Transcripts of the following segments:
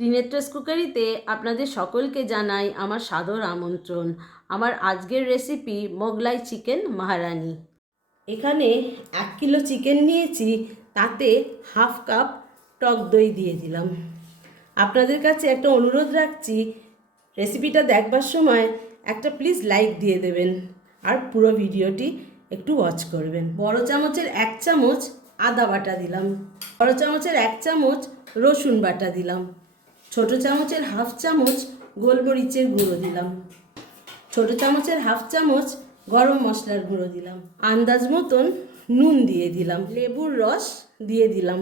ত্রিনেত্রাস কুকারিতে আপনাদের সকলকে জানাই আমার সাদর আমন্ত্রণ। আমার আজকের রেসিপি মোগলাই চিকেন মহারানি। এখানে 1 কিলো চিকেন নিয়েছি, তাতে হাফ কাপ টক দই দিয়ে দিলাম। আপনাদের কাছে একটা অনুরোধ রাখছি, রেসিপিটা দেখবার সময় একটা প্লিজ লাইক দিয়ে দেবেন আর পুরো ভিডিওটি একটু ওয়াচ করবেন। বড় চামচের 1 চামচ আদা বাটা দিলাম, বড় চামচের 1 চামচ রসুন বাটা দিলাম, ছোট চামচের হাফ চামচ গোলমরিচের গুঁড়ো দিলাম, ছোট চামচের হাফ চামচ গরম মশলার গুঁড়ো দিলাম, আন্দাজ মতন নুন দিয়ে দিলাম, লেবুর রস দিয়ে দিলাম।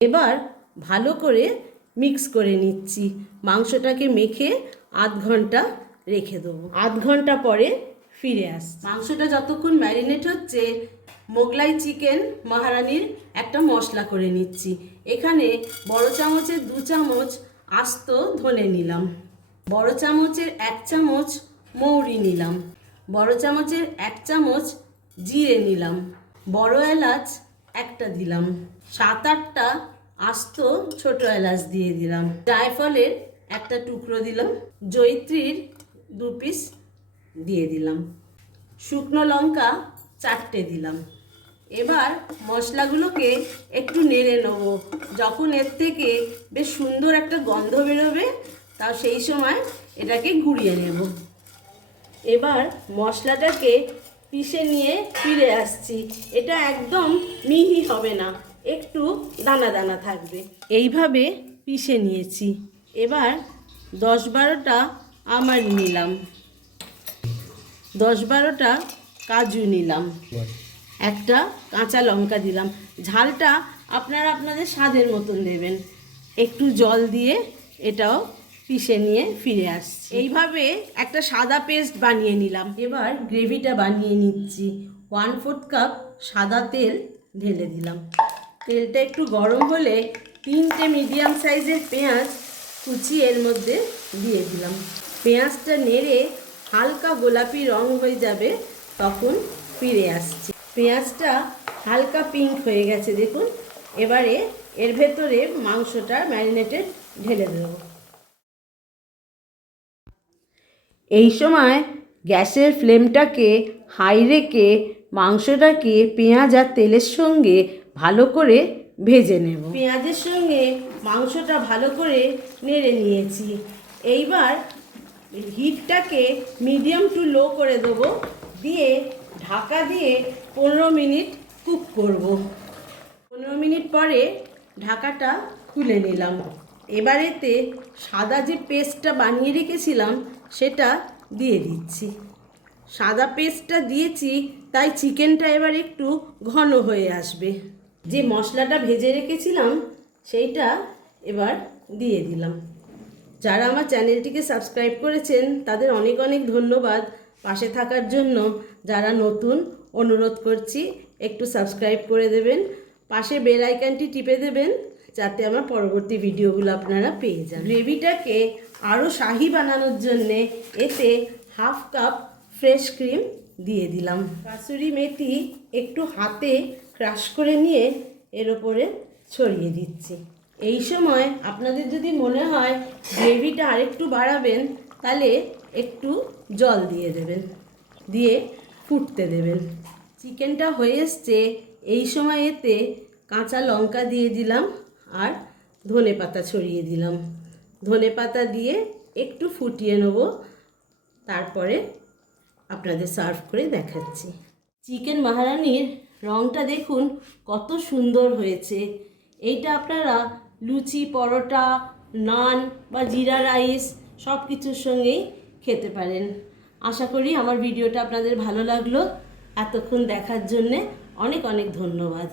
এবার ভালো করে মিক্স করে নিচ্ছি। মাংসটাকে মেখে আধ ঘন্টা রেখে দেবো। আধ ঘন্টা পরে ফিরে আসছি। মাংসটা যতক্ষণ ম্যারিনেট হচ্ছে, মোগলাই চিকেন মহারানির একটা মশলা করে নিচ্ছি। এখানে বড় চামচের 2 চামচ আস্ত ধনে নিলাম, বড় চামচের 1 চামচ মৌরি নিলাম, বড় চামচের 1 চামচ জিরে নিলাম, বড় এলাচ একটা দিলাম, 7-8টা আস্ত ছোট এলাচ দিয়ে দিলাম, জায়ফলের একটা টুকরো দিলাম, জয়িত্রীর 2 পিস দিয়ে দিলাম, শুকনো লঙ্কা 4টে দিলাম। এবার মশলাগুলোকে একটু নেড়ে নেব। যখন এর থেকে বেশ সুন্দর একটা গন্ধ বেরোবে, তা সেই সময় এটাকে গুঁড়িয়ে নেব। এবার মশলাটাকে পিষে নিয়ে ফিরে আসছি। এটা একদম মিহি হবে না, একটু দানা দানা থাকবে। এইভাবে পিষে নিয়েছি। এবার 10-12টা আমন্ড নিলাম, 10-12টা কাজু নিলাম, একটা কাঁচা লঙ্কা দিলাম। ঝালটা আপনারা আপনাদের স্বাদের মতন দেবেন। একটু জল দিয়ে এটাও পিষে নিয়ে ফিরে আসছি। এইভাবে একটা সাদা পেস্ট বানিয়ে নিলাম। এবার গ্রেভিটা বানিয়ে নিচ্ছি। 1/4 কাপ সাদা তেল ঢেলে দিলাম। তেলটা একটু গরম হলে 3টে মিডিয়াম সাইজের পেঁয়াজ কুচি এর মধ্যে দিয়ে দিলাম। পেঁয়াজটা নেড়ে হালকা গোলাপি রং হয়ে যাবে, তখন ফিরে আসছি। পেঁয়াজটা হালকা পিঙ্ক হয়ে গেছে দেখুন। এবারে এর ভেতরে মাংসটা ম্যারিনেটেড ঢেলে দেব। এই সময় গ্যাসের ফ্লেমটাকে হাই রেখে মাংসটাকে পেঁয়াজ আর তেলের সঙ্গে ভালো করে ভেজে নেব। পেঁয়াজের সঙ্গে মাংসটা ভালো করে নেড়ে নিয়েছি। এইবার হিটটাকে মিডিয়াম টু লো করে দেবো, দিয়ে ঢাকা দিয়ে 15 মিনিট কুক করব। 15 মিনিট পরে ঢাকাটা খুলে নিলাম। এবার এতে সাদা যে পেস্টটা বানিয়ে রেখেছিলাম সেটা দিয়ে দিচ্ছি। সাদা পেস্টটা দিয়েছি তাই চিকেনটা এবার একটু ঘন হয়ে আসবে। যে মশলাটা ভেজে রেখেছিলাম সেইটা এবার দিয়ে দিলাম। যারা আমার চ্যানেলটিকে সাবস্ক্রাইব করেছেন তাদের অনেক অনেক ধন্যবাদ পাশে থাকার জন্য। যারা নতুন, অনুরোধ করছি একটু সাবস্ক্রাইব করে দেবেন, পাশে বেল আইকনটি টিপে দেবেন যাতে আমার পরবর্তী ভিডিওগুলো আপনারা পেয়ে যান। গ্রেভিটাকে আরও শাহি বানানোর জন্যে এতে হাফ কাপ ফ্রেশ ক্রিম দিয়ে দিলাম। কাসুরি মেথি একটু হাতে ক্রাশ করে নিয়ে এর ওপরে ছড়িয়ে দিচ্ছি। এই সময় আপনাদের যদি মনে হয় গ্রেভিটা আরেকটু বাড়াবেন, তাহলে একটু জল দিয়ে দেবেন, দিয়ে ফুটতে দেবেন। চিকেনটা হয়ে এসছে। এই সময় এতে কাঁচা লঙ্কা দিয়ে দিলাম আর ধনেপাতা ছড়িয়ে দিলাম। ধনেপাতা দিয়ে একটু ফুটিয়ে নেব, তারপরে আপনাদের সার্ভ করে দেখাচ্ছি। চিকেন মহারানির রঙটা দেখুন কত সুন্দর হয়েছে। এইটা আপনারা লুচি, পরোটা, নান বা জিরা রাইস সব কিছুর সঙ্গেই খেতে পারেন। আশা করি আমার ভিডিওটা আপনাদের ভালো লাগলো। এতক্ষণ দেখার জন্যে অনেক অনেক ধন্যবাদ।